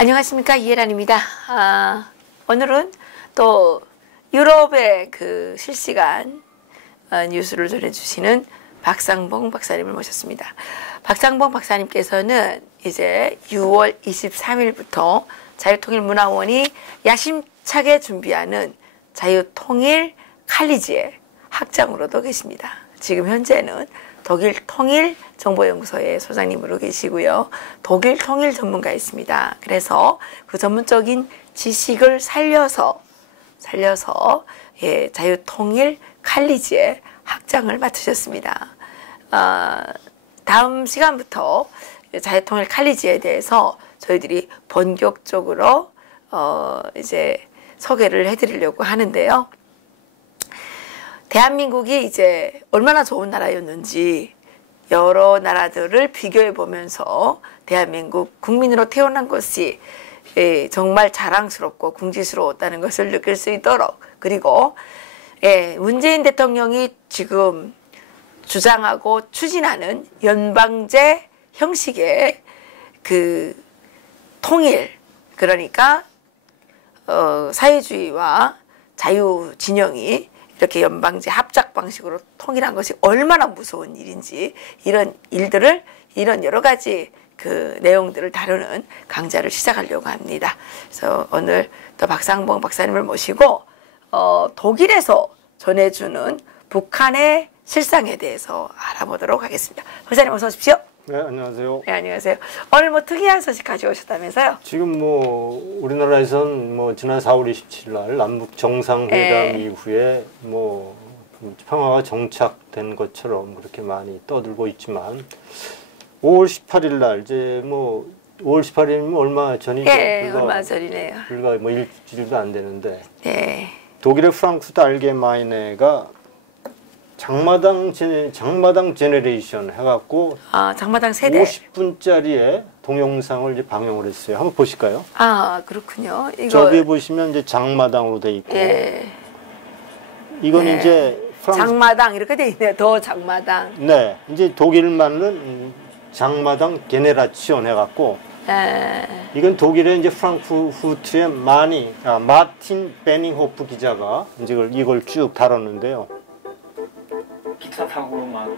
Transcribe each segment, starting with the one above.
안녕하십니까, 이혜란입니다. 오늘은 또 유럽의 그 실시간 뉴스를 전해주시는 박상봉 박사님을 모셨습니다. 박상봉 박사님께서는 이제 6월 23일부터 자유통일문화원이 야심차게 준비하는 자유통일 칼리지의 학장으로도 계십니다. 지금 현재는 독일 통일정보연구소의 소장님으로 계시고요. 독일 통일 전문가이십니다. 그래서 그 전문적인 지식을 살려서 자유통일 칼리지의 학장을 맡으셨습니다. 다음 시간부터 자유통일 칼리지에 대해서 저희들이 본격적으로 이제 소개를 해드리려고 하는데요. 대한민국이 이제 얼마나 좋은 나라였는지 여러 나라들을 비교해 보면서 대한민국 국민으로 태어난 것이 정말 자랑스럽고 궁지스러웠다는 것을 느낄 수 있도록, 그리고 문재인 대통령이 지금 주장하고 추진하는 연방제 형식의 그 통일, 그러니까 사회주의와 자유 진영이 이렇게 연방제 합작 방식으로 통일한 것이 얼마나 무서운 일인지, 이런 일들을, 이런 여러 가지 그 내용들을 다루는 강좌를 시작하려고 합니다. 그래서 오늘 또 박상봉 박사님을 모시고 독일에서 전해주는 북한의 실상에 대해서 알아보도록 하겠습니다. 박사님 어서 오십시오. 네, 안녕하세요. 네, 안녕하세요. 오늘 뭐 특이한 소식 가져오셨다면서요? 지금 뭐 우리나라에선 뭐 지난 4월 27일 날 남북 정상회담 이후에 뭐 평화가 정착된 것처럼 그렇게 많이 떠들고 있지만 5월 18일 날 이제 뭐 5월 18일이면 얼마 전이죠? 네, 얼마 전이네요. 불과 뭐 일주일도 안 되는데. 네. 독일의 프랑크푸르트 알게마이네가 장마당 제네레이션 해갖고 장마당 세대 50분짜리의 동영상을 이제 방영을 했어요. 한번 보실까요? 그렇군요. 이거 저기 보시면 이제 장마당으로 돼 있고, 이건 이제 장마당 이렇게 돼 있네요. 더 장마당. 네, 이제 독일말은 장마당 게네라치온 해갖고, 이건 독일의 이제 프랑크푸르트의 마틴 베닝호프 기자가 이제 이걸 쭉 다뤘는데요. 기차 타고 막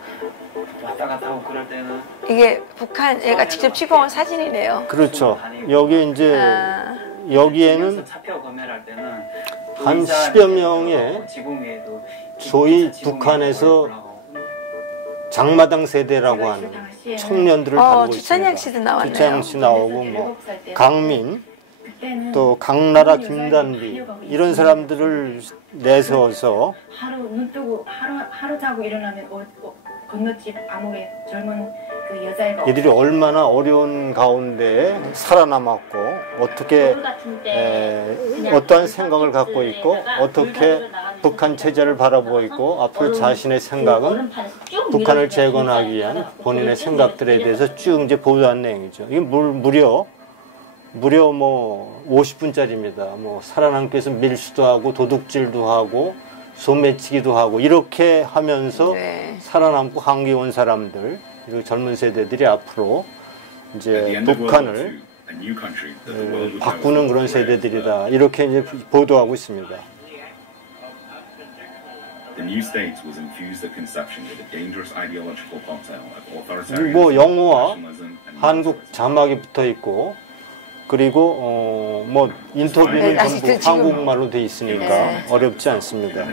왔다 갔다 하고 그럴 때는 이게 북한 애가 직접 찍어온 사진이네요. 그렇죠. 여기 이제 여기에는 차표 검열할 때는 한 10여 명의 소위 북한에서 장마당 세대라고 하는 청년들을 다루고 있습니다. 주찬양 씨도 나왔네요. 주찬양 씨 나오고 뭐 강민, 또 강나라 김단비 이런 사람들을 내세워서 하루 눈 뜨고 하루 자고 일어나면 건너집 암흑에 젊은 그 여자애가 이들이 얼마나 어려운 가운데 살아남았고 어떻게 어떠한 생각을 갖고 있고 어떻게 북한 체제를 바라보고 있고 앞으로 자신의 생각은 북한을 재건하기 위한 본인의 생각들에 대해서 쭉 이제 보도한 내용이죠. 이게 무려 뭐 50분짜리입니다. 뭐 살아남기 위해서 밀수도 하고 도둑질도 하고 소매치기도 하고 이렇게 하면서 살아남고 한국에 온 사람들, 그리고 젊은 세대들이 앞으로 이제 북한을 바꾸는 그런 세대들이다, 이렇게 이제 보도하고 있습니다. 뭐 영어와 한국 자막이 붙어 있고, 그리고 뭐 인터뷰는 전부 한국말로 돼 있으니까 어렵지 않습니다.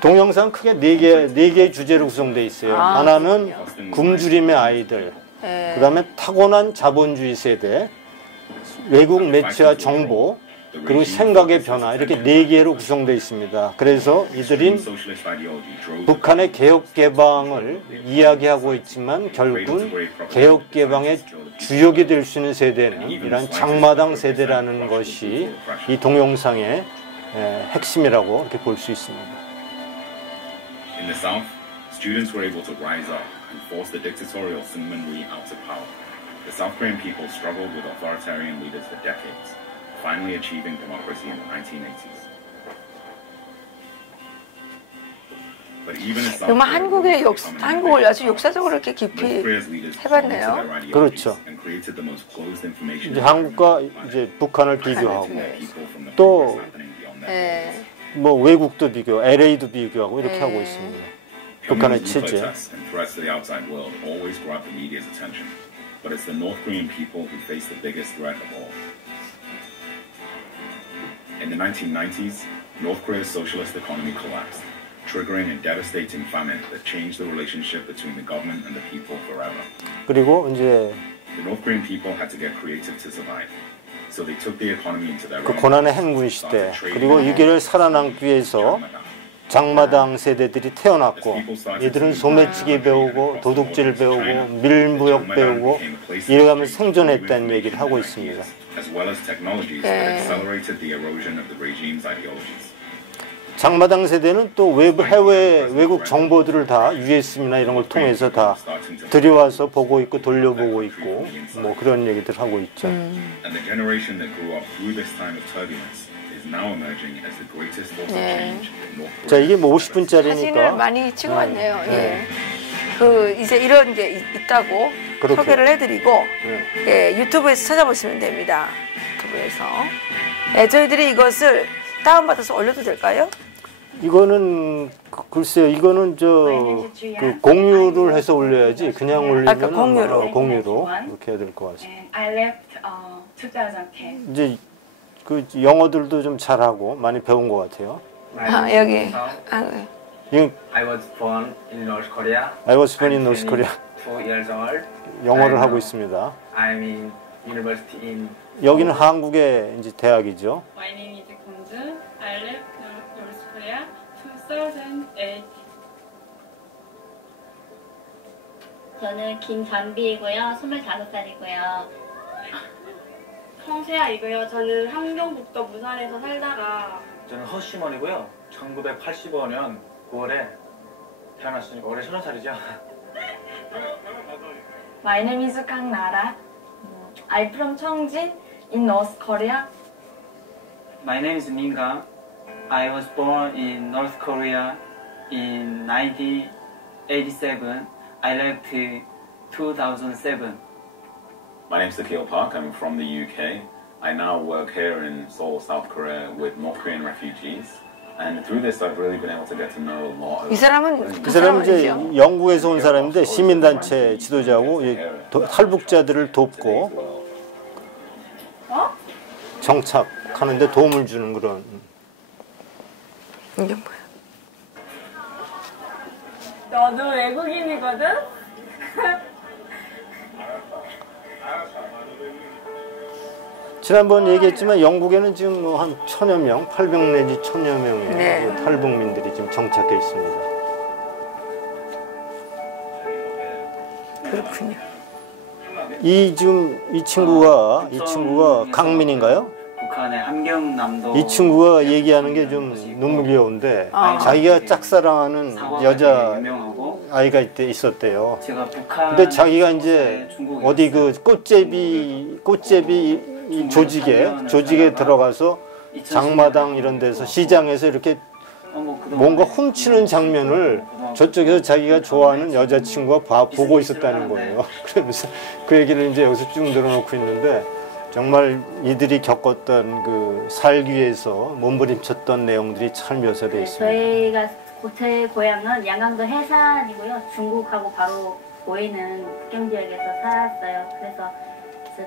동영상 크게 네 개의 주제로 구성되어 있어요. 하나는 굶주림의 아이들, 그 다음에 타고난 자본주의 세대, 외국 매체와 정보, 그리고 생각의 변화, 이렇게 네 개로 구성되어 있습니다. 그래서 이들은 북한의 개혁 개방을 이야기하고 있지만 결국은 개혁 개방의 주역이 될 수 있는 세대는 이런 장마당 세대라는 것이 이 동영상의 핵심이라고 이렇게 볼 수 있습니다. In the South, students were able to rise up and force the dictatorial Syngman Rhee out of power. The South Korean people struggled with authoritarian leaders for decades, finally achieving democracy in the 1980s. But even as South 정말 Korea 한국의 was becoming 한국을 아주 invaded, 역사적으로 이렇게 깊이 North Korea's leaders 해봤네요. fomented their ideologies 그렇죠. and created the most closed information 이제 한국과 environment 이제 북한을 to 비교하고 people from the 또 progress happening beyond their borders. 뭐 외국도 비교, LA도 비교하고 이렇게 하고 있습니다. 북한의 Pyongyang's 체제. protests and threats to the outside world always grab the media's attention, but it's the North Korean people who face the biggest threat of all. In the 1990s, North Korea's socialist economy collapsed, triggering a devastating famine that changed the relationship between the government and the people forever. 그리고 이제 The North Korean people had to get creative to survive, so they took the economy into their 그 own 고난의 hands, 행군 started 시대 trading 그리고 이 길을 살아남기 위해서 장마당 세대들이 태어났고 이들은 소매치기 배우고 도둑질 배우고 밀무역 배우고 이래가면서 생존했다는 얘기를 하고 있습니다. as well as technologies that accelerated the erosion of the regime's ideologies. 장마당 세대는 또 해외 외국 정보들을 다 USB나 이런 걸 통해서 다 들여와서 보고 있고 돌려보고 있고 뭐 그런 얘기들 하고 있죠. And the generation that grew up through this time of turbulence is now emerging as the greatest force of change in North Korea. 자 이게 뭐 사진을 50분짜리니까 많이 찍어왔네요. 예. 그 이제 이런 게 있다고 그렇게. 소개를 해드리고 예, 유튜브에서 찾아보시면 됩니다. 유튜브에서 저희들이 이것을 다운받아서 올려도 될까요? 이거는 글쎄요 이거는 그 공유를 해서 올려야지 그냥 올리면 아까 공유로. 공유로 이렇게 해야 될 것 같습니다. And I left 2010. 이제 그 영어들도 좀 잘하고 많이 배운 것 같아요. 아, 여기. 아, 이건 I was born in North Korea. I was born in North Korea. 2 years old. 영어를 하고 있습니다. I'm in university in. 여기는 한국의 이제 대학이죠. My name is Kong-jun. I left North Korea 2008. 저는 김잔비이고요. 25살이고요. 성세아이고요. 저는 함경북도 무산에서 살다가 저는 허시먼이고요. 1985년 9월에 태어났으니까 올해 30살이죠. My name is Kang Nara. I'm from Cheongjin in North Korea. My name is Min Kang. I was born in North Korea in 1987. I left 2007. My name is Nikhil Park. I'm from the UK. I now work here in Seoul, South Korea, with North Korean refugees. And through this, I've really been able to get to know a lot of. 이 사람은 그 사람은 이제 영국에서 온 사람인데 시민단체 지도자고 탈북자들을 돕고 정착하는데 도움을 주는 그런. 이게 뭐야? 너도 외국인이거든? 지난번 얘기했지만 영국에는 지금 뭐 한 1000여 명, 800 내지 1000여 명의 네. 탈북민들이 지금 정착해 있습니다. 그렇군요. 이 친구가 강민인가요? 북한의 함경남도. 이 친구가 얘기하는 게 좀 눈물겨운데 자기가 짝사랑하는 여자 유명하고 아이가 있었대요. 제가 북한. 근데 자기가 이제 어디 그 꽃제비 이 조직에 들어가서 장마당 이런 데서 시장에서 이렇게 뭔가 훔치는 장면을 저쪽에서 자기가 좋아하는 여자친구가 보고 있었다는 거예요. 그러면서 그 얘기를 이제 여기서 쭉 늘어놓고 있는데 정말 이들이 겪었던 그 살기 위해서 몸부림쳤던 내용들이 잘 묘사되어 있습니다. 제 고향은 양강도 해산이고요. 중국하고 바로 보이는 국경 지역에서 살았어요. 그래서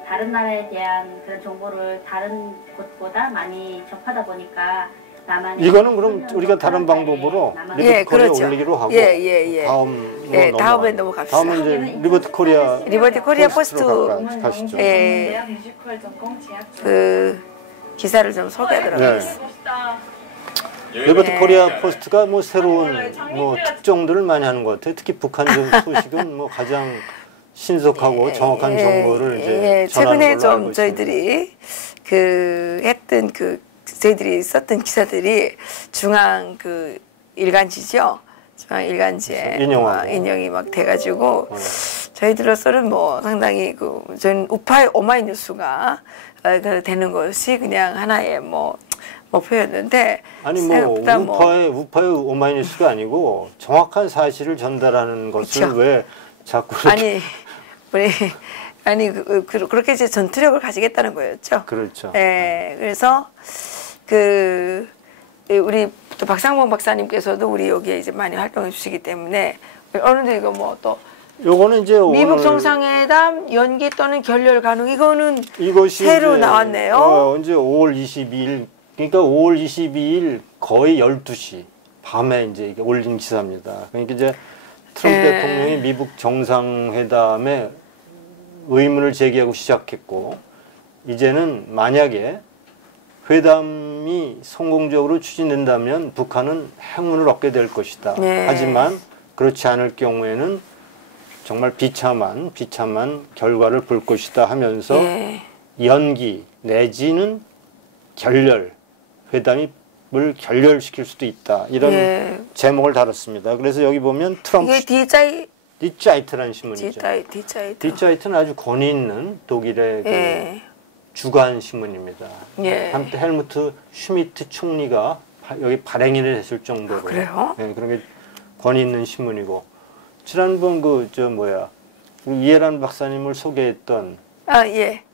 다른 나라에 대한 그런 정보를 다른 곳보다 많이 접하다 보니까 이거는 그럼 우리가 다른 방법으로 리버트 코리아 올리기로 하고 다음에 넘어갑시다. 다음은 이제 리버트 코리아 포스트 가시죠. 뮤지컬 전공 재학 중. 그 기사를 좀 소개하도록 하겠습니다. 리버트 코리아 포스트가 뭐 새로운 뭐 특종들을 많이 하는 것 같아요. 특히 북한 소식은 뭐 가장 신속하고 정확한 정보를 이제 최근에 전하는 걸로 좀 알고 저희들이 저희들이 썼던 기사들이 중앙 그 일간지죠. 중앙 일간지에 인용이 막 돼가지고 저희들로서는 뭐 상당히 저는 우파의 오마이뉴스가 되는 것이 그냥 하나의 뭐 목표였는데 아니 뭐 생각보다 우파의 오마이뉴스가 아니고 정확한 사실을 전달하는 것을 그쵸. 왜 자꾸 아니 우리 아니 그렇게 이제 전투력을 가지겠다는 거였죠. 그렇죠. 예, 그래서 우리 또 박상봉 박사님께서도 우리 여기에 이제 많이 활동해 주시기 때문에 어느데 이거 뭐 또 요거는 이제 미국 오늘 정상회담 연기 또는 결렬 가능 이거는 이것이 새로 이제, 나왔네요. 이제 5월 22일 그러니까 5월 22일 거의 12시 밤에 이제 이게 올린 기사입니다. 그러니까 이제 트럼프 대통령이 미국 정상회담에 의문을 제기하고 시작했고 이제는 만약에 회담이 성공적으로 추진된다면 북한은 행운을 얻게 될 것이다. 하지만 그렇지 않을 경우에는 정말 비참한 결과를 볼 것이다 하면서 연기 내지는 결렬, 회담을 결렬시킬 수도 있다. 이런 제목을 다뤘습니다. 그래서 여기 보면 트럼프 이게 디자이트라는 신문이죠. 디자이트는 아주 권위 있는 독일의 그 주간 신문입니다. 한때 헬무트 슈미트 총리가 여기 발행인을 했을 정도로 그래요? 그런 게 권위 있는 신문이고 지난번 이해란 박사님을 소개했던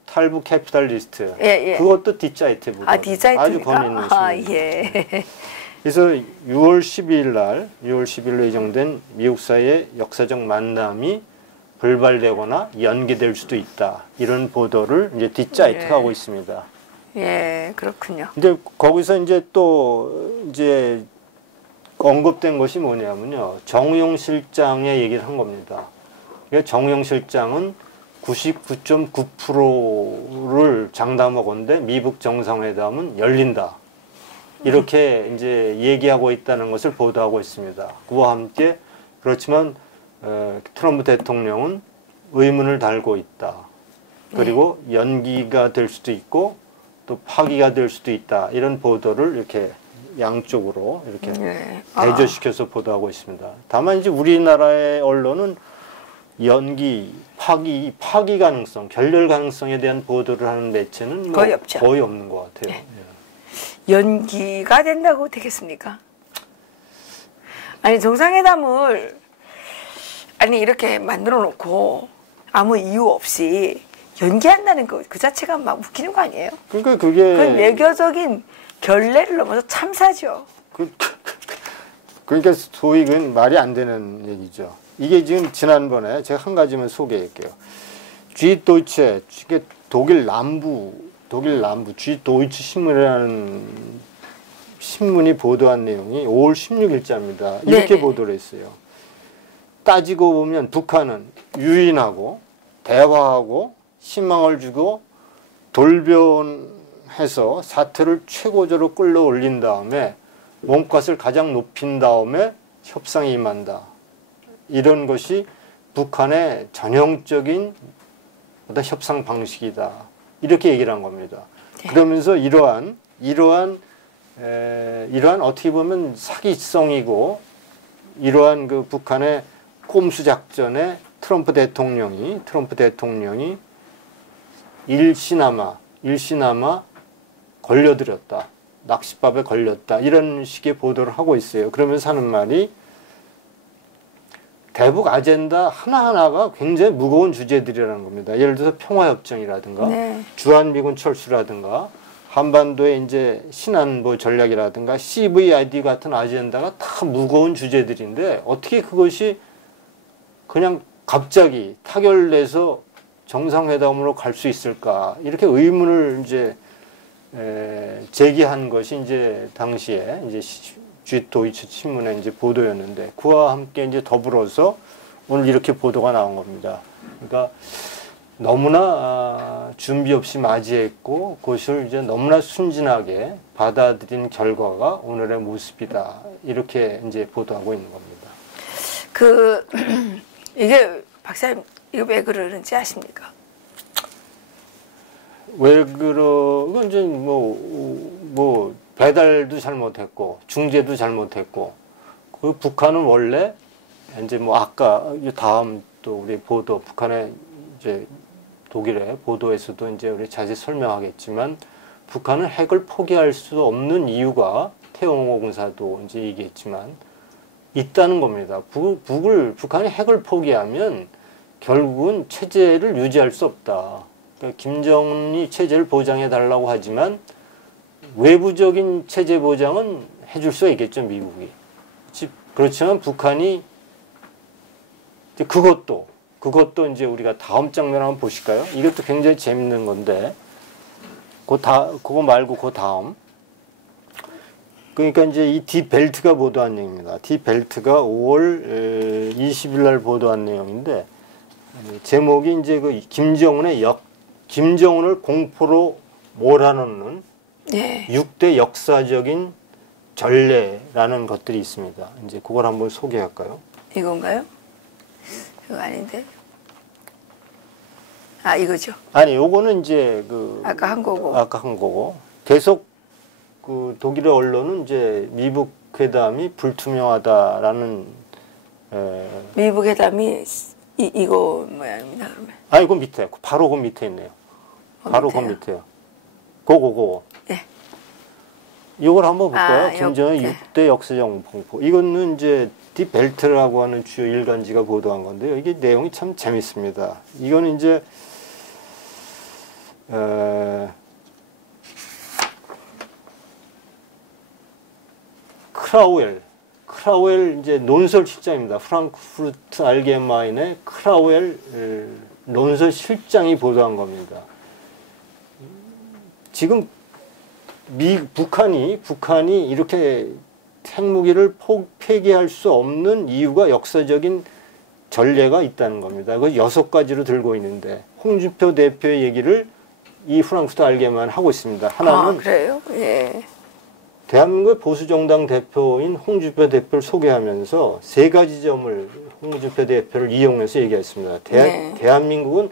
탈북 캐피탈리스트 그것도 디자이트 보도 아주 권위 있는 신문입니다. 그래서 6월 10일로 예정된 미국사이의 역사적 만남이 불발되거나 연기될 수도 있다. 이런 보도를 이제 디자이트가 하고 있습니다. 그렇군요. 근데 거기서 이제 또 이제 언급된 것이 뭐냐면요. 정의용 실장의 얘기를 한 겁니다. 그러니까 정의용 실장은 99.9%를 장담하건대 미국 정상회담은 열린다. 이렇게 이제 얘기하고 있다는 것을 보도하고 있습니다. 그와 함께 그렇지만 트럼프 대통령은 의문을 달고 있다. 그리고 연기가 될 수도 있고 또 파기가 될 수도 있다. 이런 보도를 이렇게 양쪽으로 이렇게 대조시켜서 보도하고 있습니다. 다만 이제 우리나라의 언론은 연기, 파기 가능성, 결렬 가능성에 대한 보도를 하는 매체는 거의 없죠. 거의 없는 것 같아요. 연기가 된다고 되겠습니까? 아니 정상회담을 이렇게 만들어 놓고 아무 이유 없이 연기한다는 그 자체가 막 웃기는 거 아니에요? 그러니까 그게 외교적인 결례를 넘어서 참사죠. 그러니까 소위 그건 말이 안 되는 얘기죠. 이게 지금 지난번에 제가 한 가지만 소개할게요. 쥐도이체, 이게 독일 남부 쥐도이체 신문이라는 신문이 보도한 내용이 5월 16일자입니다. 이렇게 보도를 했어요. 따지고 보면 북한은 유인하고 대화하고 희망을 주고 돌변해서 사태를 최고조로 끌어올린 다음에 몸값을 가장 높인 다음에 협상에 임한다. 이런 것이 북한의 전형적인 어떤 협상 방식이다. 이렇게 얘기를 한 겁니다. 그러면서 이러한 어떻게 보면 사기성이고 이러한 그 북한의 꼼수 작전에 트럼프 대통령이 일시나마 걸려들었다. 낚싯밥에 걸렸다. 이런 식의 보도를 하고 있어요. 그러면서 하는 말이 대북 아젠다 하나하나가 굉장히 무거운 주제들이라는 겁니다. 예를 들어서 평화협정이라든가 주한미군 철수라든가 한반도의 이제 신안보 전략이라든가 CVID 같은 아젠다가 다 무거운 주제들인데 어떻게 그것이 그냥 갑자기 타결돼서 정상회담으로 갈 수 있을까? 이렇게 의문을 이제 제기한 것이 이제 당시에 이제 쥐도이체 신문의 이제 보도였는데 그와 함께 이제 더불어서 오늘 이렇게 보도가 나온 겁니다. 그러니까 너무나 준비 없이 맞이했고 그것을 이제 너무나 순진하게 받아들인 결과가 오늘의 모습이다. 이렇게 이제 보도하고 있는 겁니다. 이게 박사님 이거 왜 그러는지 아십니까? 이건 이제 뭐 배달도 잘못했고 중재도 잘못했고 그 북한은 원래 이제 뭐 아까 다음 또 우리 보도 북한의 이제 독일의 보도에서도 이제 우리 자세히 설명하겠지만 북한은 핵을 포기할 수 없는 이유가 태영호 공사도 이제 얘기했지만 있다는 겁니다. 북한이 핵을 포기하면 결국은 체제를 유지할 수 없다. 그러니까 김정은이 체제를 보장해 달라고 하지만 외부적인 체제 보장은 해줄 수 있겠죠, 미국이. 그렇지만 북한이 이제 그것도 이제 우리가 다음 장면 한번 보실까요? 이것도 굉장히 재밌는 건데, 그거 말고 그 다음. 그러니까 이제 이 디벨트가 보도한 내용입니다. 디벨트가 5월 20일 날 보도한 내용인데, 제목이 이제 그 김정은을 공포로 몰아넣는 네. 6대 역사적인 전례라는 것들이 있습니다. 이제 그걸 한번 소개할까요? 이건가요? 이거 아닌데. 아, 이거죠. 아니, 요거는 이제 아까 한 거고. 계속 그 독일의 언론은 이제 미북 회담이 불투명하다라는 미북 회담이 이거 모양입니다. 그러면. 아, 이거 밑에 바로 그 밑에 있네요. 바로 그 밑에요. 그거. 네. 이걸 한번 볼까요? 김정은 네. 6대 역사적 공포. 이거는 이제 디벨트라고 하는 주요 일간지가 보도한 건데요. 이게 내용이 참 재밌습니다. 이거는 이제 크라우엘 이제 논설 실장입니다. 프랑크푸르트 알게마인의 크라우엘 논설 실장이 보도한 겁니다. 지금 북한이 이렇게 핵무기를 폐기할 수 없는 이유가 역사적인 전례가 있다는 겁니다. 그 6가지로 들고 있는데 홍준표 대표의 얘기를 이 프랑크푸르트 알게마인 하고 있습니다. 하나는 그래요? 예. 대한민국의 보수정당 대표인 홍준표 대표를 소개하면서 3가지 점을 홍준표 대표를 이용해서 얘기했습니다. 대한민국은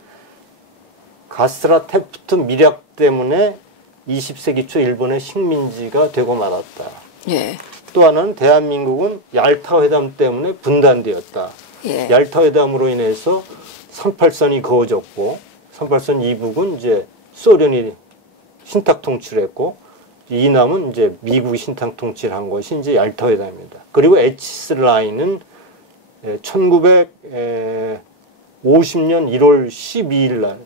가스라 테프트 미략 때문에 20세기 초 일본의 식민지가 되고 말았다. 예. 또 하나는 대한민국은 얄타 회담 때문에 분단되었다. 예. 얄타 회담으로 인해서 38선이 그어졌고 38선 이북은 이제 소련이 신탁 통치했고 이남은 이제 미국이 신탁 통치를 한 것이 이제 얄타 회담입니다. 그리고 에치스 라인은 1950년 1월 12일 날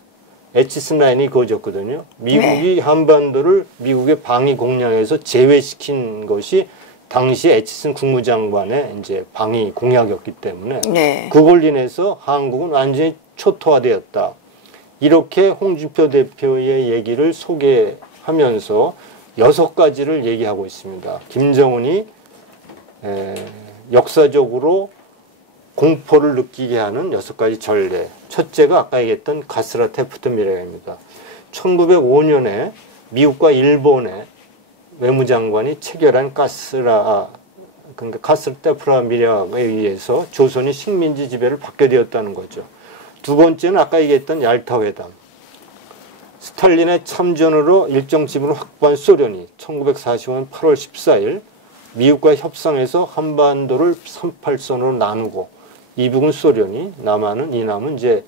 에치스 라인이 그어졌거든요. 미국이 한반도를 미국의 방위 공약에서 제외시킨 것이 당시 에치슨 국무장관의 이제 방위 공약이었기 때문에 그걸 인해서 한국은 완전히 초토화되었다. 이렇게 홍준표 대표의 얘기를 소개하면서 6가지를 얘기하고 있습니다. 김정은이 역사적으로 공포를 느끼게 하는 6가지 전례. 첫째가 아까 얘기했던 가스라 테프트 미략입니다. 1905년에 미국과 일본의 외무장관이 체결한 가스라 테프트 미략에 의해서 조선이 식민지 지배를 받게 되었다는 거죠. 두 번째는 아까 얘기했던 얄타 회담. 스탈린의 참전으로 일정 지분을 확보한 소련이 1945년 8월 14일 미국과 협상해서 한반도를 38선으로 나누고 이북은 소련이, 이남은 이제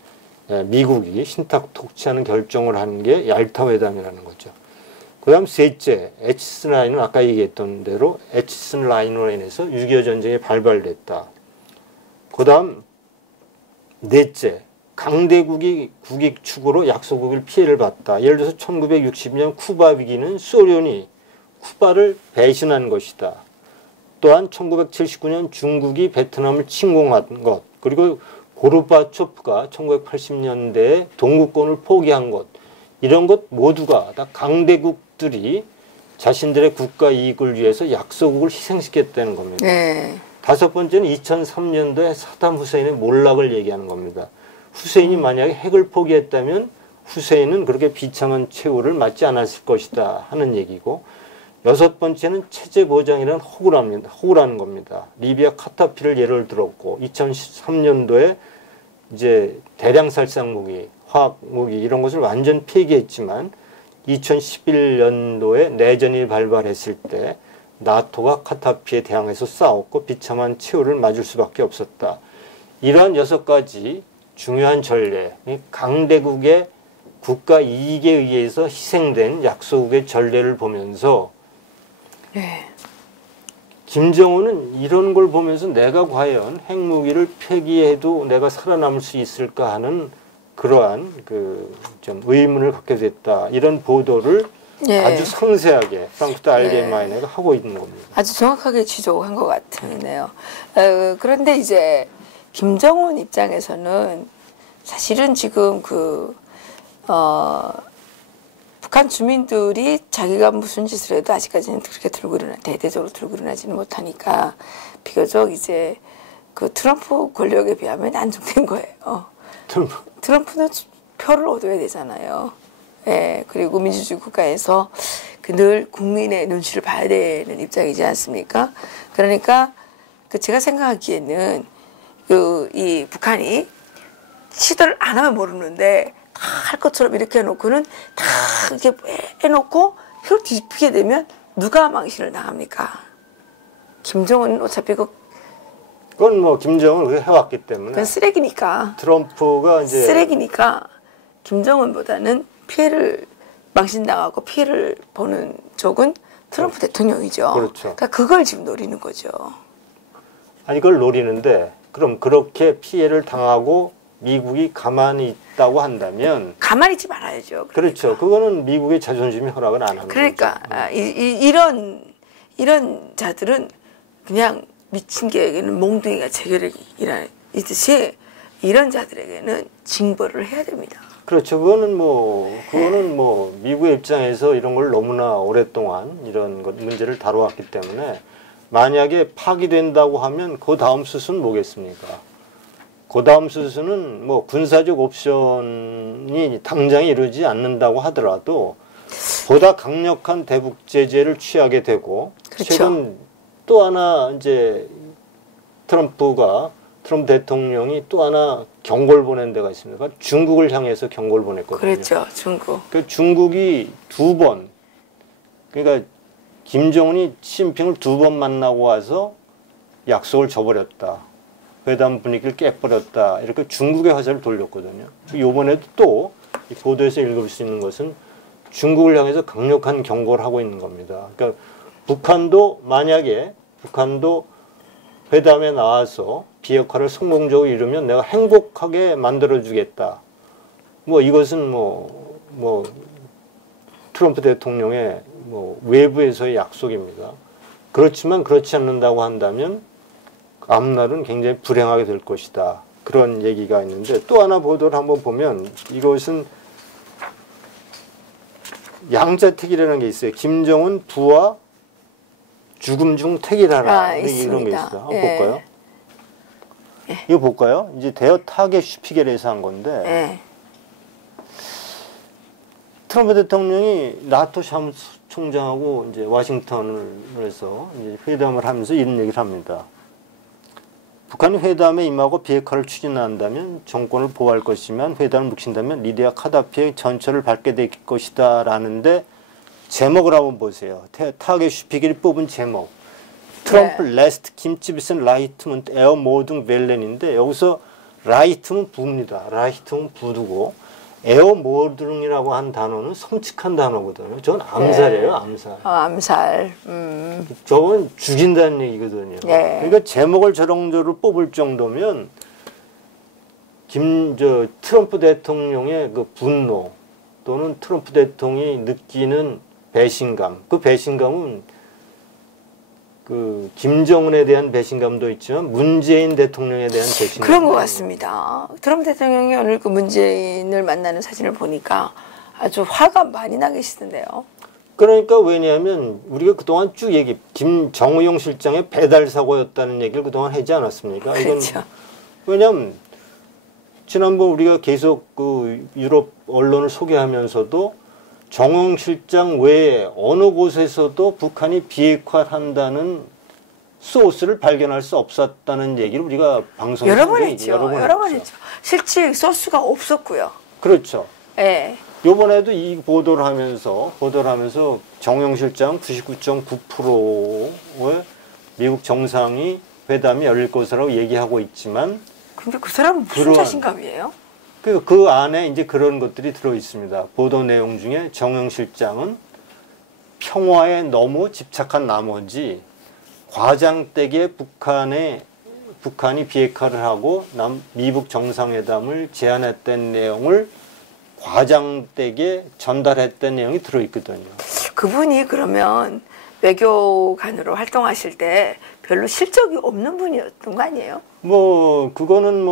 미국이 신탁 통치하는 결정을 하는 게 얄타 회담이라는 거죠. 그 다음 셋째, 에치스 라인은 아까 얘기했던 대로 에치스 라인으로 인해서 6.25 전쟁이 발발됐다. 그 다음 넷째, 강대국이 국익 추구로 약소국일 피해를 봤다. 예를 들어서 1960년 쿠바 위기는 소련이 쿠바를 배신한 것이다. 또한 1979년 중국이 베트남을 침공한 것, 그리고 고르바초프가 1980년대에 동구권을 포기한 것, 이런 것 모두가 다 강대국들이 자신들의 국가 이익을 위해서 약소국을 희생시켰다는 겁니다. 다섯 번째는 2003년도에 사담 후세인의 몰락을 얘기하는 겁니다. 후세인이 만약에 핵을 포기했다면 후세인은 그렇게 비참한 최후를 맞지 않았을 것이다 하는 얘기고, 6번째는 체제 보장이라는 호구라는 겁니다. 리비아 카타피를 예를 들었고 2013년도에 이제 대량 살상 무기, 화학 무기 이런 것을 완전 폐기했지만 2011년도에 내전이 발발했을 때 나토가 카타피에 대항해서 싸웠고 비참한 최후를 맞을 수밖에 없었다. 이러한 6가지 중요한 전례, 강대국의 국가 이익에 의해서 희생된 약소국의 전례를 보면서 네. 김정은은 이런 걸 보면서 내가 과연 핵무기를 폐기해도 내가 살아남을 수 있을까 하는 그러한 그 좀 의문을 갖게 됐다. 이런 보도를 예. 아주 상세하게 프랑크푸르트 알게마이네가 하고 있는 겁니다. 아주 정확하게 지적한 것 같으네요. 그런데 이제 김정은 입장에서는 사실은 지금 북한 주민들이 자기가 무슨 짓을 해도 아직까지는 그렇게 대대적으로 들고 일어나지는 못하니까 비교적 이제 그 트럼프 권력에 비하면 안정된 거예요. 트럼프는 표를 얻어야 되잖아요. 예, 그리고 민주주의 국가에서 늘 국민의 눈치를 봐야 되는 입장이지 않습니까? 그러니까 제가 생각하기에는 이 북한이 시도를 안 하면 모르는데 다 할 것처럼 이렇게 해놓고는 다 이렇게 해놓고 표를 뒤집히게 되면 누가 망신을 당합니까? 김정은은 어차피 그건 뭐 김정은 해왔기 때문에. 그건 쓰레기니까. 트럼프가 이제 쓰레기니까 김정은보다는 피해를 망신당하고 피해를 보는 쪽은 트럼프 대통령이죠. 그렇죠. 그러니까 그걸 지금 노리는 거죠. 아니 그걸 노리는데 그럼 그렇게 피해를 당하고 미국이 가만히 있다고 한다면 가만히 있지 말아야죠. 그러니까. 그렇죠. 그거는 미국의 자존심이 허락을 안 하는 그러니까 거죠. 이런 자들은 그냥 미친 개에게는 몽둥이가 제결이듯이 이런 자들에게는 징벌을 해야 됩니다. 그렇죠. 그거는 뭐 미국의 입장에서 이런 걸 너무나 오랫동안 이런 문제를 다뤄왔기 때문에 만약에 파기된다고 하면 그 다음 수순은 뭐겠습니까? 그 다음 수순은 뭐 군사적 옵션이 당장 이루어지지 않는다고 하더라도 보다 강력한 대북 제재를 취하게 되고 그렇죠. 최근 또 하나 이제 트럼프 대통령이 또 하나 경고를 보낸 데가 있습니다. 중국을 향해서 경고를 보냈거든요. 그렇죠. 중국. 그 중국이 두 번, 그러니까 김정은이 시진핑을 두 번 만나고 와서 약속을 저버렸다. 회담 분위기를 깨버렸다. 이렇게 중국의 화살을 돌렸거든요. 이번에도 또 이 보도에서 읽을 수 있는 것은 중국을 향해서 강력한 경고를 하고 있는 겁니다. 그러니까 만약에 북한도 회담에 나와서 비핵화를 성공적으로 이루면 내가 행복하게 만들어주겠다. 이것은 트럼프 대통령의 외부에서의 약속입니다. 그렇지만 그렇지 않는다고 한다면 앞날은 굉장히 불행하게 될 것이다. 그런 얘기가 있는데 또 하나 보도를 한번 보면 이것은 양자택일이라는 게 있어요. 김정은 부하 죽음 중 택일하라. 이런 게 있어요. 한번 볼까요? 이거 볼까요? 이제 대여 타겟 슈피겔에서 한 건데 트럼프 대통령이 나토 사무총장하고 이제 워싱턴에서 이제 회담을 하면서 이런 얘기를 합니다. 북한이 회담에 임하고 비핵화를 추진한다면 정권을 보호할 것이지만 회담을 묵힌다면 리디아 카다피의 전철을 밟게 될 것이다 라는데 제목을 한번 보세요. 타겟 슈피겔이 뽑은 제목. 트럼프 레스트 김치비슨 라이트문 에어 모든 벨렌인데 여기서 라이트문 부입니다. 라이트문 부두고 에어 모드링이라고 한 단어는 섬찟한 단어거든요. 저건 암살이에요, 암살. 암살. 저건 죽인다는 얘기거든요. 그러니까 제목을 저런 대로 뽑을 정도면 트럼프 대통령의 그 분노 또는 트럼프 대통령이 느끼는 배신감, 그 배신감은 김정은에 대한 배신감도 있지만 문재인 대통령에 대한 배신감. 그런 것 같습니다. 트럼프 대통령이 오늘 문재인을 만나는 사진을 보니까 아주 화가 많이 나 계시던데요. 그러니까 왜냐하면 우리가 그동안 쭉 정의용 실장의 배달 사고였다는 얘기를 그동안 하지 않았습니까? 그렇죠. 왜냐하면 지난번 우리가 계속 유럽 언론을 소개하면서도 정의용 실장 외에 어느 곳에서도 북한이 비핵화를 한다는 소스를 발견할 수 없었다는 얘기를 우리가 방송에서 여러 번 했죠. 실제 소스가 없었고요. 그렇죠. 예. 이번에도 이 보도를 하면서 정의용 실장 99.9%의 미국 정상이 회담이 열릴 것이라고 얘기하고 있지만 근데 그 사람은 무슨 자신감이에요? 그 안에 이제 그런 것들이 들어 있습니다. 보도 내용 중에 정영 실장은 평화에 너무 집착한 나머지 과장되게 북한이 비핵화를 하고 미북 정상회담을 제안했던 내용을 과장되게 전달했던 내용이 들어있거든요. 그분이 그러면 외교관으로 활동하실 때 별로 실적이 없는 분이었던 거 아니에요? 뭐 그거는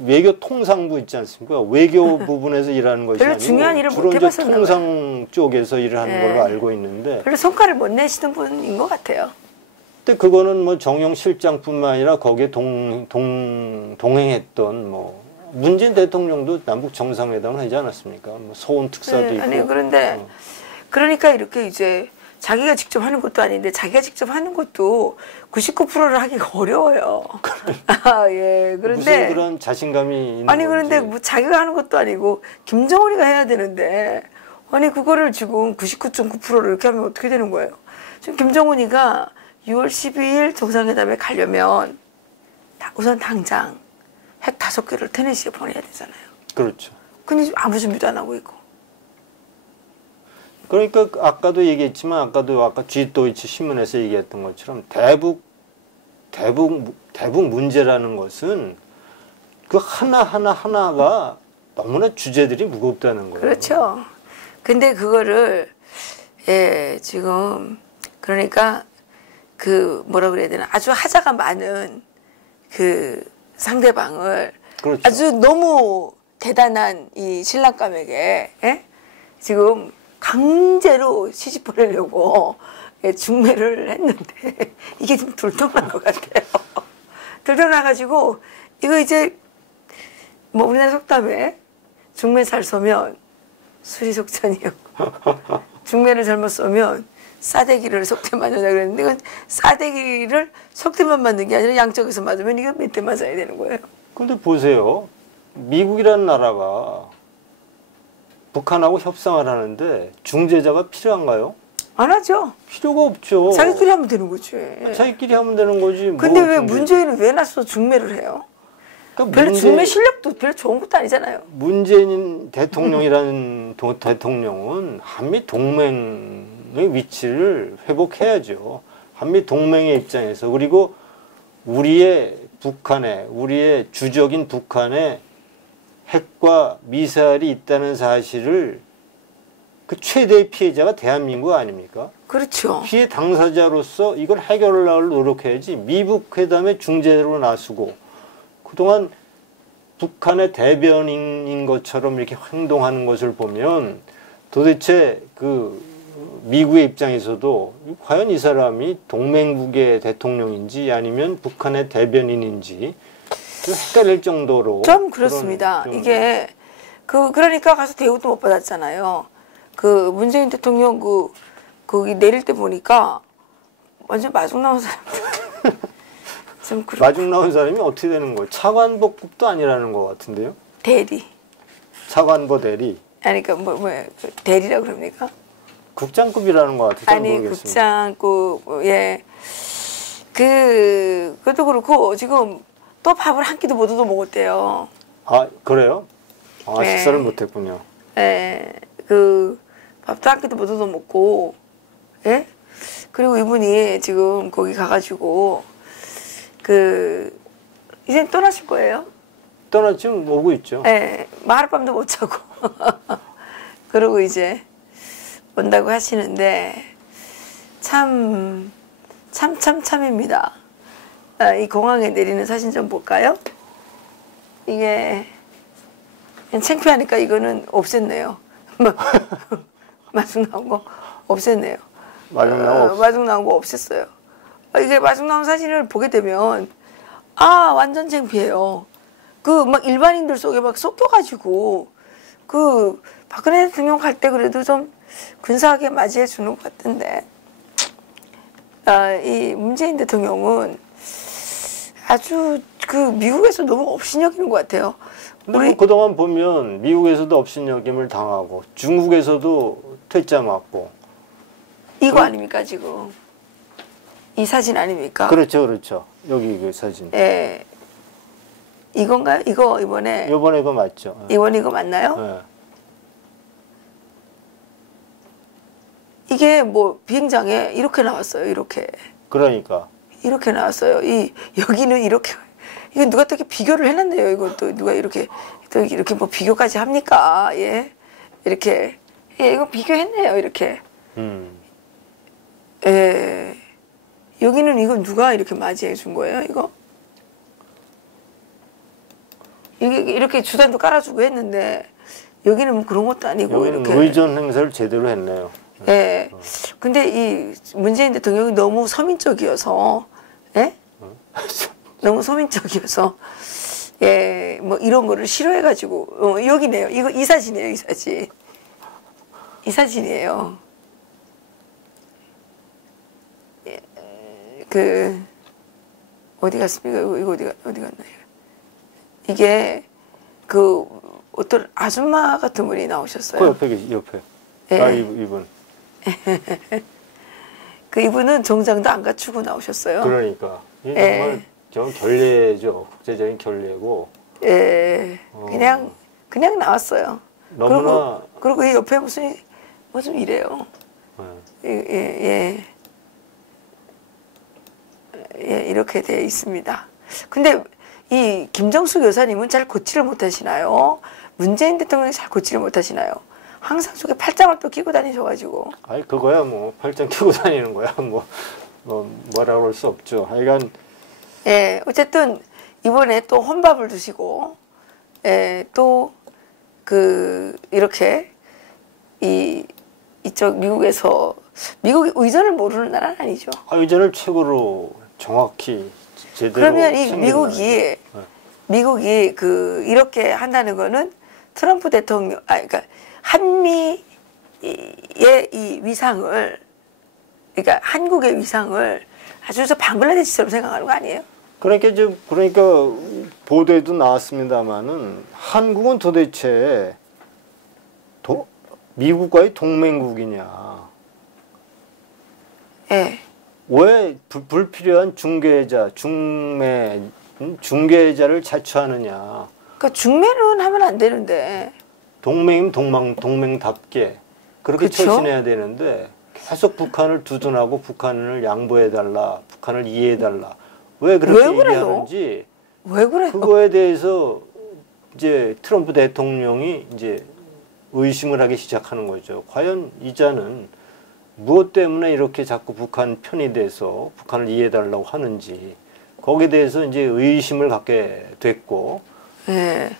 외교 통상부 있지 않습니까? 외교 부분에서 일하는 것이 별로 아니고 중요한 일을 주로 못 이제 해봤었나 통상 쪽에서 일을 하는 네. 걸로 알고 있는데. 별로 성과를 못 내시는 분인 것 같아요. 근데 그거는 뭐 정영 실장뿐만 아니라 거기에 동행했던 뭐 문재인 대통령도 남북 정상회담을 하지 않았습니까? 뭐 서훈 특사도 네, 있고. 아니 그런데 그러니까 이렇게 이제 자기가 직접 하는 것도 아닌데 자기가 직접 하는 것도 99%를 하기가 어려워요. 아, 예. 그런데 무슨 그런 자신감이 있는 아니 건지. 그런데 뭐 자기가 하는 것도 아니고 김정은이가 해야 되는데 아니 그거를 지금 99.9%를 이렇게 하면 어떻게 되는 거예요? 지금 김정은이가 6월 12일 정상회담에 가려면 우선 당장 핵 5개를 테네시에 보내야 되잖아요. 그렇죠. 근데 아무 준비도 안 하고 있고. 그러니까 아까도 얘기했지만 아까 쥐도이치 신문에서 얘기했던 것처럼 대북 문제라는 것은 그 하나가 너무나 주제들이 무겁다는 거예요. 그렇죠. 근데 그거를 지금 그러니까 그 뭐라 그래야 되나 아주 하자가 많은 그 상대방을 그렇죠. 아주 너무 대단한 이 신랑감에게 지금 강제로 시집 보내려고 중매를 했는데 이게 좀 들통난 것 같아요. 들통나가지고 이거 이제 뭐 우리나라 속담에 중매 잘 쏘면 수리속전이요. 중매를 잘못 쏘면 싸대기를 속대 맞느냐 그랬는데 이건 싸대기를 속대만 맞는 게 아니라 양쪽에서 맞으면 이거 몇 대 맞아야 되는 거예요. 근데 보세요. 미국이라는 나라가 북한하고 협상을 하는데 중재자가 필요한가요? 안 하죠. 필요가 없죠. 자기끼리 하면 되는 거지. 자기끼리 하면 되는 거지. 근데 뭐 왜 중재. 문재인은 왜 나서 중매를 해요? 그러니까 별로 중매 실력도 별로 좋은 것도 아니잖아요. 문재인 대통령이라는 대통령은 한미 동맹의 위치를 회복해야죠. 한미 동맹의 입장에서 그리고 우리의 주적인 북한에 핵과 미사일이 있다는 사실을 그 최대의 피해자가 대한민국 아닙니까? 그렇죠. 피해 당사자로서 이걸 해결하려고 노력해야지 미북 회담의 중재로 나서고 그동안 북한의 대변인인 것처럼 이렇게 행동하는 것을 보면 도대체 그 미국의 입장에서도 과연 이 사람이 동맹국의 대통령인지 아니면 북한의 대변인인지 헷갈릴 정도로 좀 그렇습니다. 이게 그러니까 가서 대우도 못 받았잖아요. 그 문재인 대통령 거기 내릴 때 보니까 완전 마중 나온 사람들. 좀 마중 나온 사람이 어떻게 되는 거예요? 차관복급도 아니라는 것 같은데요? 대리. 차관보 대리. 아니 그러니까 대리라 그럽니까? 국장급이라는 것 같아요. 아니 국장급 그것도 그렇고 지금 또 밥을 한 끼도 못 얻어 먹었대요. 아 그래요? 네. 식사를 못했군요. 그 밥도 한 끼도 못 얻어 먹고, 그리고 이분이 지금 거기 가가지고 이제 떠나실 거예요. 지금 오고 있죠. 하룻밤도 못 자고 그러고 이제 온다고 하시는데 참입니다. 이 공항에 내리는 사진 좀 볼까요? 이게 그냥 창피하니까 이거는 없앴네요. 마중 나온 거 없앴네요. 마중 나온 거 없앴어요. 이게 마중 나온 사진을 보게 되면 완전 창피해요. 막 일반인들 속에 막 섞여가지고 박근혜 대통령 갈 때 그래도 좀 근사하게 맞이해 주는 것 같은데 이 문재인 대통령은 아주 미국에서 너무 업신여기는 것 같아요. 우리 그동안 보면 미국에서도 업신여김을 당하고 중국에서도 퇴짜 맞고 이거 아닙니까 지금 이 사진 아닙니까? 그렇죠. 여기 그 사진. 이건가요? 이거 이번에 이거 맞죠? 이번에 이거 맞나요? 네. 이게 뭐 비행장에 이렇게 나왔어요. 이렇게 그러니까 이렇게 나왔어요. 이 여기는 이렇게 이거 누가 또 이렇게 비교를 해놨네요. 이거 또 누가 이렇게 또 이렇게 뭐 비교까지 합니까? 예, 이렇게 예, 이거 비교했네요. 이렇게 예, 여기는 이거 누가 이렇게 맞이해 준 거예요? 이거 이게 이렇게 주단도 깔아주고 했는데 여기는 뭐 그런 것도 아니고 여기는 이렇게 의전 행사를 제대로 했네요. 예. 근데 이 문재인 대통령이 너무 서민적이어서, 예? 너무 서민적이어서, 예, 뭐 이런 거를 싫어해가지고, 여기네요. 이거 이 사진이에요, 이 사진. 이 사진이에요. 예, 어디 갔습니까? 이거 어디 갔나요? 이게, 어떤 아줌마 같은 분이 나오셨어요. 옆에. 예. 아, 이분. 이분은 정장도 안 갖추고 나오셨어요. 그러니까. 이게 정말 결례죠. 국제적인 결례고. 예. 그냥 나왔어요. 너무나. 그리고 이 옆에 무슨, 뭐 좀 이래요. 예. 이렇게 돼 있습니다. 근데 이 김정숙 여사님은 잘 고치를 못 하시나요? 문재인 대통령이 잘 고치를 못 하시나요? 항상 저게 팔짱을 또 끼고 다니셔가지고. 아니, 그거야 뭐, 팔짱 끼고 다니는 거야. 뭐라고 할 수 없죠. 하여간. 예, 어쨌든, 이번에 또 혼밥을 드시고, 예, 또, 이렇게, 이쪽 미국에서, 미국이 의전을 모르는 나라는 아니죠. 의전을 최고로 정확히 제대로. 그러면 이 미국이 이렇게 한다는 거는 트럼프 대통령, 그러니까 한미의 이 위상을, 그러니까 한국의 위상을 아주 저 방글라데시처럼 생각하는 거 아니에요? 그러니까 보도에도 나왔습니다만은 한국은 도대체 미국과의 동맹국이냐? 예. 왜 불필요한 중개자를 자처하느냐? 그러니까 중매는 하면 안 되는데. 동맹이면 동맹답게 그렇게 그쵸? 처신해야 되는데 계속 북한을 두둔하고 북한을 양보해달라, 북한을 이해해달라. 왜 그렇게 얘기하는지 왜 그래요? 그거에 대해서 이제 트럼프 대통령이 이제 의심을 하기 시작하는 거죠. 과연 이 자는 무엇 때문에 이렇게 자꾸 북한 편이 돼서 북한을 이해해달라고 하는지 거기에 대해서 이제 의심을 갖게 됐고, 네.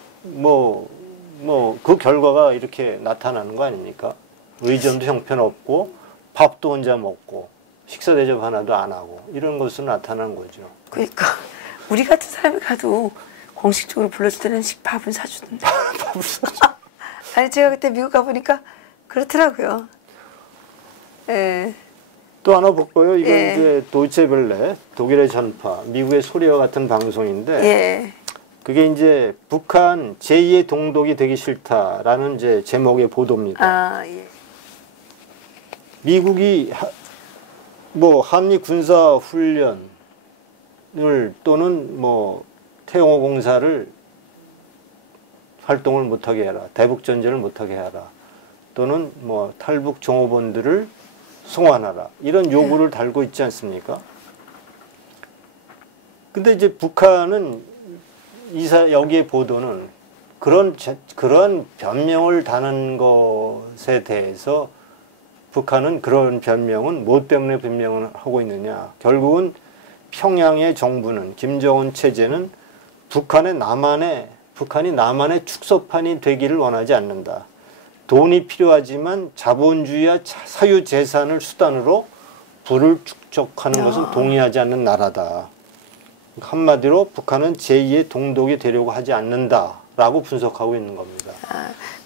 그 결과가 이렇게 나타나는 거 아닙니까? 의전도 형편없고 밥도 혼자 먹고 식사 대접 하나도 안 하고 이런 것으로 나타난 거죠. 그러니까 우리 같은 사람이 가도 공식적으로 불렀을 때는 밥은 사주던데. 밥을 사주. 아니 제가 그때 미국 가보니까 그렇더라고요. 예. 또 하나 볼까요? 이건 예. 이제 도이체벨레, 독일의 전파, 미국의 소리와 같은 방송인데, 예. 그게 이제 북한 제2의 동독이 되기 싫다라는 이제 제목의 보도입니다. 아, 예. 미국이 한미 군사 훈련을 또는 태영호 공사를 활동을 못하게 해라, 대북 전쟁을 못하게 해라, 또는 탈북 종업원들을 송환하라, 이런 요구를 달고 있지 않습니까? 근데 이제 북한은 여기에 보도는 그런 변명을 다는 것에 대해서 북한은 그런 변명은 뭐 때문에 변명을 하고 있느냐. 결국은 평양의 정부는, 김정은 체제는 북한이 남한의 축소판이 되기를 원하지 않는다. 돈이 필요하지만 자본주의와 사유재산을 수단으로 부를 축적하는 것은 동의하지 않는 나라다. 한마디로 북한은 제2의 동독이 되려고 하지 않는다라고 분석하고 있는 겁니다.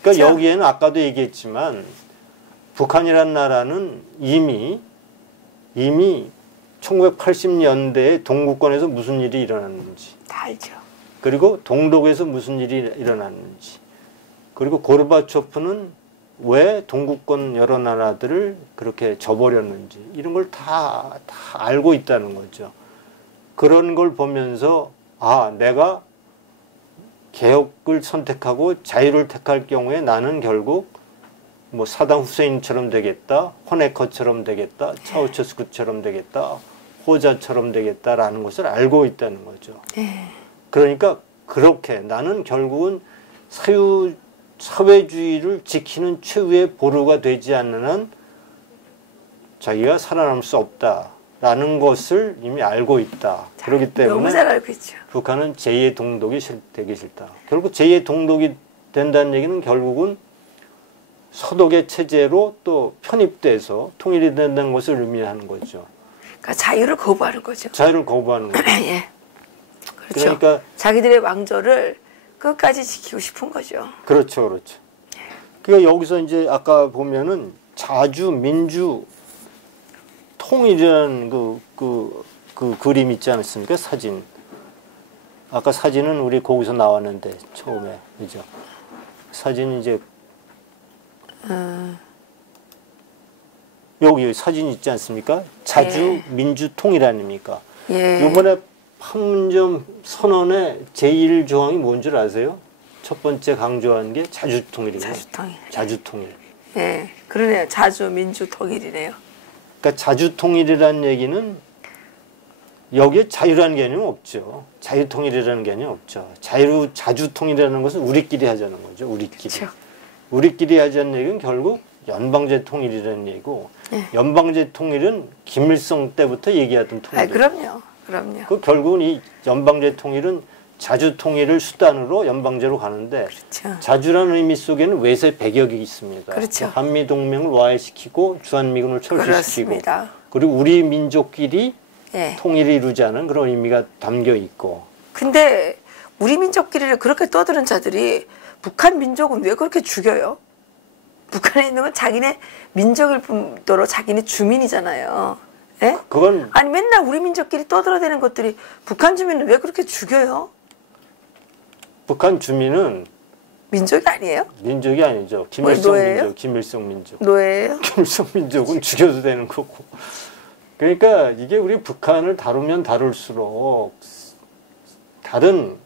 그러니까 여기에는 아까도 얘기했지만 북한이라는 나라는 이미 1980년대에 동구권에서 무슨 일이 일어났는지, 다 알죠. 그리고 동독에서 무슨 일이 일어났는지, 그리고 고르바초프는 왜 동구권 여러 나라들을 그렇게 저버렸는지, 이런 걸 다 알고 있다는 거죠. 그런 걸 보면서 내가 개혁을 선택하고 자유를 택할 경우에 나는 결국 뭐 사담 후세인처럼 되겠다, 호네커처럼 되겠다, 차우처스쿠처럼 되겠다, 호자처럼 되겠다라는 것을 알고 있다는 거죠. 그러니까 그렇게 나는 결국은 사회주의를 지키는 최후의 보루가 되지 않는 한 자기가 살아남을 수 없다라는 것을 이미 알고 있다. 그렇기 때문에 너무 잘 알고 있죠. 북한은 제2의 동독이 되기 싫다. 결국 제2의 동독이 된다는 얘기는 결국은 서독의 체제로 또 편입돼서 통일이 된다는 것을 의미하는 거죠. 그러니까 자유를 거부하는 거죠. 자유를 거부하는 거죠. 예. 그렇죠. 그러니까 자기들의 왕조를 끝까지 지키고 싶은 거죠. 그렇죠, 그렇죠. 그러니까 여기서 이제 아까 보면은 자주 민주 통일이라는 그 그림 있지 않습니까? 사진. 아까 사진은 우리 거기서 나왔는데 처음에 그죠? 사진 이제 여기 사진 있지 않습니까? 자주 민주 통일 아닙니까? 이번에 판문점 선언의 제1조항이 뭔 줄 아세요? 첫 번째 강조한 게 자주 통일이에요. 자주 통일. 예, 그러네요. 자주 민주 통일이네요. 그러니까 자주 통일이라는 얘기는 여기에 자유라는 개념은 없죠. 자유 통일이라는 개념이 없죠. 자주 통일이라는 것은 우리끼리 하자는 거죠. 우리끼리. 그렇죠. 우리끼리 하자는 얘기는 결국 연방제 통일이라는 얘기고 연방제 통일은 김일성 때부터 얘기하던 통일이죠. 그럼요. 그럼요. 그 결국은 이 연방제 통일은 자주 통일을 수단으로 연방제로 가는데 그렇죠. 자주라는 의미 속에는 외세 배격이 있습니다. 그렇죠. 한미 동맹을 와해시키고 주한미군을 철수시키고 그렇습니다. 그리고 우리 민족끼리 예. 통일을 이루자는 그런 의미가 담겨 있고. 근데 우리 민족끼리를 그렇게 떠드는 자들이 북한 민족은 왜 그렇게 죽여요? 북한에 있는 건 자기네 민족일 뿐더러 자기네 주민이잖아요. 예? 그건 아니 맨날 우리 민족끼리 떠들어대는 것들이 북한 주민은 왜 그렇게 죽여요? 북한 주민은 민족이 아니에요? 민족이 아니죠. 김일성 노예예요? 민족, 김일성 민족. 노예예요? 김일성 민족은 죽여도 되는 거고. 그러니까 이게 우리 북한을 다루면 다룰수록 다른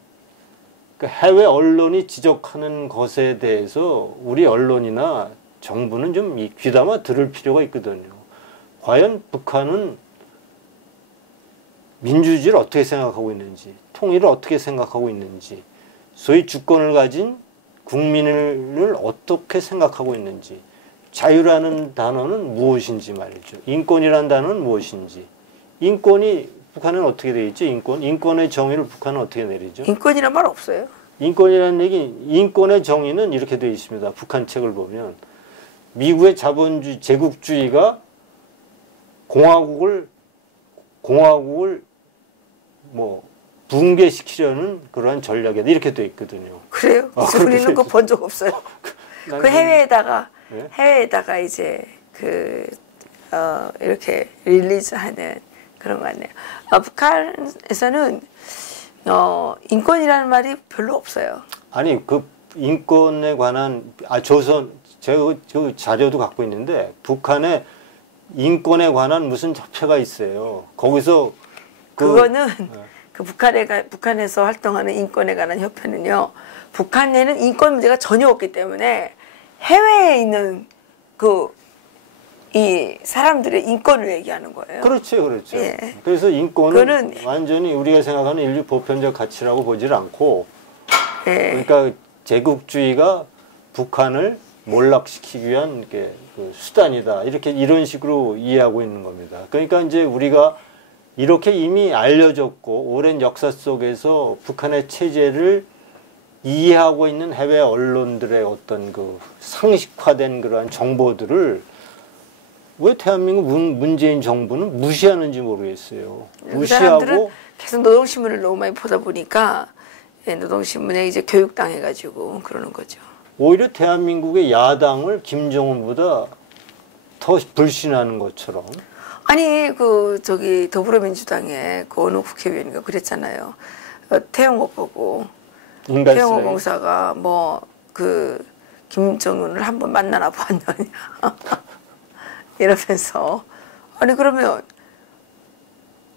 해외 언론이 지적하는 것에 대해서 우리 언론이나 정부는 좀 귀담아 들을 필요가 있거든요. 과연 북한은 민주주의를 어떻게 생각하고 있는지, 통일을 어떻게 생각하고 있는지, 소위 주권을 가진 국민을 어떻게 생각하고 있는지, 자유라는 단어는 무엇인지 말이죠. 인권이라는 단어는 무엇인지. 인권이 북한은 어떻게 되어 있죠? 인권의 정의를 북한은 어떻게 내리죠? 인권이란 말 없어요. 인권이라는 얘기, 인권의 정의는 이렇게 되어 있습니다. 북한 책을 보면 미국의 자본주의, 제국주의가 공화국을 뭐 붕괴시키려는 그러한 전략이다 이렇게 되어 있거든요. 그래요? 우리는 그거 본 적 없어요. 그 해외에다가 네? 해외에다가 이제 이렇게 릴리즈하는 그런 거 같네요. 북한에서는 인권이라는 말이 별로 없어요. 아니 그 인권에 관한 제가 그 자료도 갖고 있는데 북한의 인권에 관한 무슨 협회가 있어요. 거기서 그거는 그 북한에서 활동하는 인권에 관한 협회는요. 북한에는 인권 문제가 전혀 없기 때문에 해외에 있는 이 사람들의 인권을 얘기하는 거예요. 그렇죠, 그렇죠. 예. 그래서 인권은 그거는 완전히 우리가 생각하는 인류 보편적 가치라고 보질 않고, 예. 그러니까 제국주의가 북한을 몰락시키기 위한 그 수단이다. 이런 식으로 이해하고 있는 겁니다. 그러니까 이제 우리가 이렇게 이미 알려졌고 오랜 역사 속에서 북한의 체제를 이해하고 있는 해외 언론들의 어떤 그 상식화된 그러한 정보들을 왜 대한민국 문재인 정부는 무시하는지 모르겠어요. 그 사람들은 계속 노동신문을 너무 많이 보다 보니까 노동신문에 이제 교육당해가지고 그러는 거죠. 오히려 대한민국의 야당을 김정은보다 더 불신하는 것처럼. 아니 더불어민주당의 그 어느 국회의원인가 그랬잖아요. 태영호 보고 태영호 공사가 김정은을 한번 만나나 보았느냐 이러면서 아니 그러면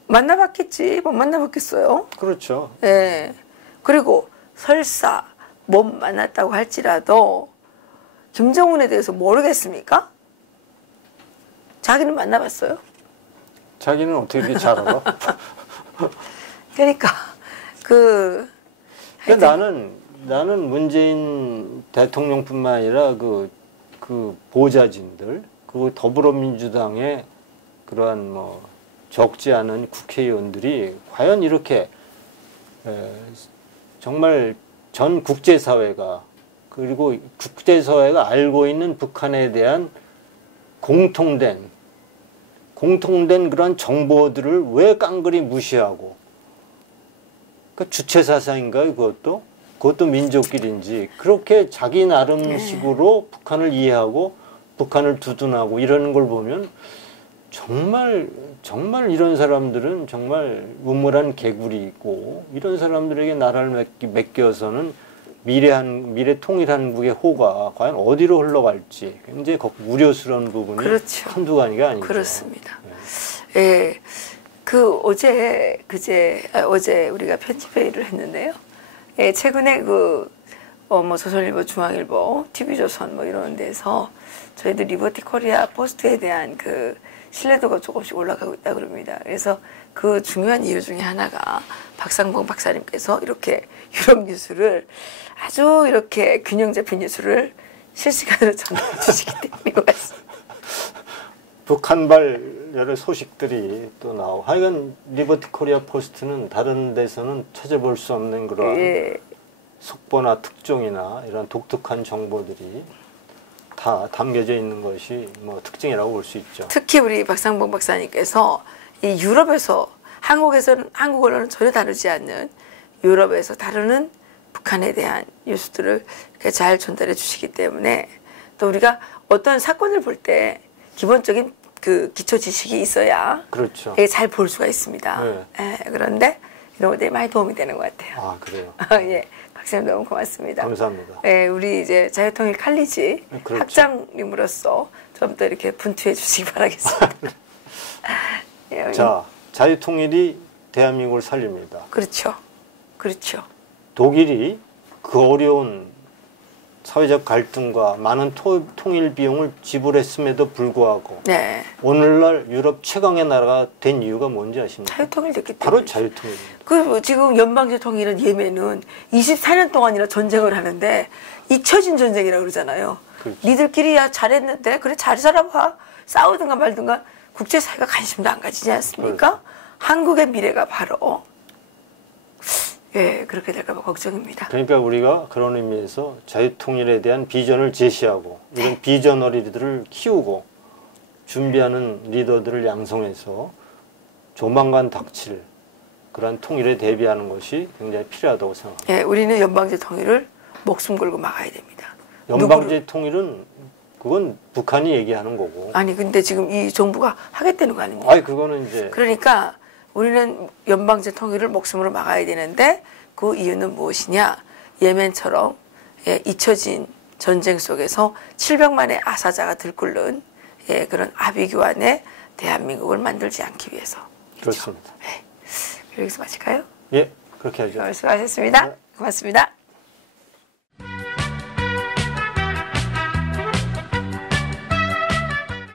만나봤겠지 못 만나봤겠어요? 그렇죠. 예. 그리고 설사 못 만났다고 할지라도 김정은에 대해서 모르겠습니까? 자기는 만나봤어요? 자기는 어떻게 이렇게 잘 알아? 그러니까 나는 문재인 대통령뿐만 아니라 그 보좌진들, 그 더불어민주당의 그러한 뭐 적지 않은 국회의원들이 과연 이렇게 정말 전 국제사회가, 그리고 국제사회가 알고 있는 북한에 대한 공통된 그런 정보들을 왜 깡그리 무시하고, 그 주체사상인가요? 그것도 민족끼리인지 그렇게 자기 나름식으로 북한을 이해하고 북한을 두둔하고 이러는 걸 보면 정말 이런 사람들은 정말 우물한 개구리고, 이런 사람들에게 나라를 맡겨서는 미래 통일 한국의 호가 과연 어디로 흘러갈지 굉장히 우려스러운 부분이 그렇죠. 한두 가지가 아니죠. 그렇습니다. 예. 어제 우리가 편집회의를 했는데요. 예, 최근에 뭐 조선일보, 중앙일보, TV조선 뭐 이런 데서 저희들 리버티 코리아 포스트에 대한 그 신뢰도가 조금씩 올라가고 있다 그럽니다. 그래서 그 중요한 이유 중에 하나가 박상봉 박사님께서 이렇게 유럽 뉴스를 아주 이렇게 균형 잡힌 뉴스를 실시간으로 전달해 주시기 때문인 것 같습니다. 북한발 여러 소식들이 또 나오고, 하여간 리버티 코리아 포스트는 다른 데서는 찾아볼 수 없는 그런 속보나 특종이나 이런 독특한 정보들이 다 담겨져 있는 것이 뭐 특징이라고 볼 수 있죠. 특히 우리 박상봉 박사님께서 이 유럽에서 한국 언론은 전혀 다루지 않는 유럽에서 다루는 북한에 대한 뉴스들을 이렇게 잘 전달해 주시기 때문에, 또 우리가 어떤 사건을 볼 때 기본적인 그 기초 지식이 있어야 그렇죠. 잘 볼 수가 있습니다. 네. 예, 그런데 이런 것들이 많이 도움이 되는 것 같아요. 아, 그래요? 예, 박사님 너무 고맙습니다. 감사합니다. 예, 우리 이제 자유통일 칼리지 그렇죠. 학장님으로서 좀 더 이렇게 분투해 주시기 바라겠습니다. 예, 자, 자유통일이 대한민국을 살립니다. 그렇죠. 그렇죠. 독일이 그 어려운 사회적 갈등과 많은 통일 비용을 지불했음에도 불구하고 네. 오늘날 유럽 최강의 나라가 된 이유가 뭔지 아십니까? 자유통일 됐기 때문에. 바로 자유통일입니다. 뭐 지금 연방제 통일은 예멘은 24년 동안이나 전쟁을 하는데 잊혀진 전쟁이라고 그러잖아요. 그렇죠. 니들끼리 야 잘했는데 그래 잘 살아봐. 싸우든가 말든가 국제사회가 관심도 안 가지지 않습니까? 그렇죠. 한국의 미래가 바로 그렇게 될까 봐 걱정입니다. 그러니까 우리가 그런 의미에서 자유통일에 대한 비전을 제시하고 이런 비전어리들을 키우고 준비하는 리더들을 양성해서 조만간 닥칠 그런 통일에 대비하는 것이 굉장히 필요하다고 생각합니다. 예, 우리는 연방제 통일을 목숨 걸고 막아야 됩니다. 연방제 통일은 그건 북한이 얘기하는 거고. 아니 근데 지금 이 정부가 하겠다는 거 아닙니까? 아니 그거는 이제 그러니까 우리는 연방제 통일을 목숨으로 막아야 되는데 그 이유는 무엇이냐? 예멘처럼 잊혀진 전쟁 속에서 700만의 아사자가 들끓는 그런 아비규환의 대한민국을 만들지 않기 위해서. 그렇습니다. 여기서 마칠까요? 예, 그렇게 하죠. 수고하셨습니다. 고맙습니다.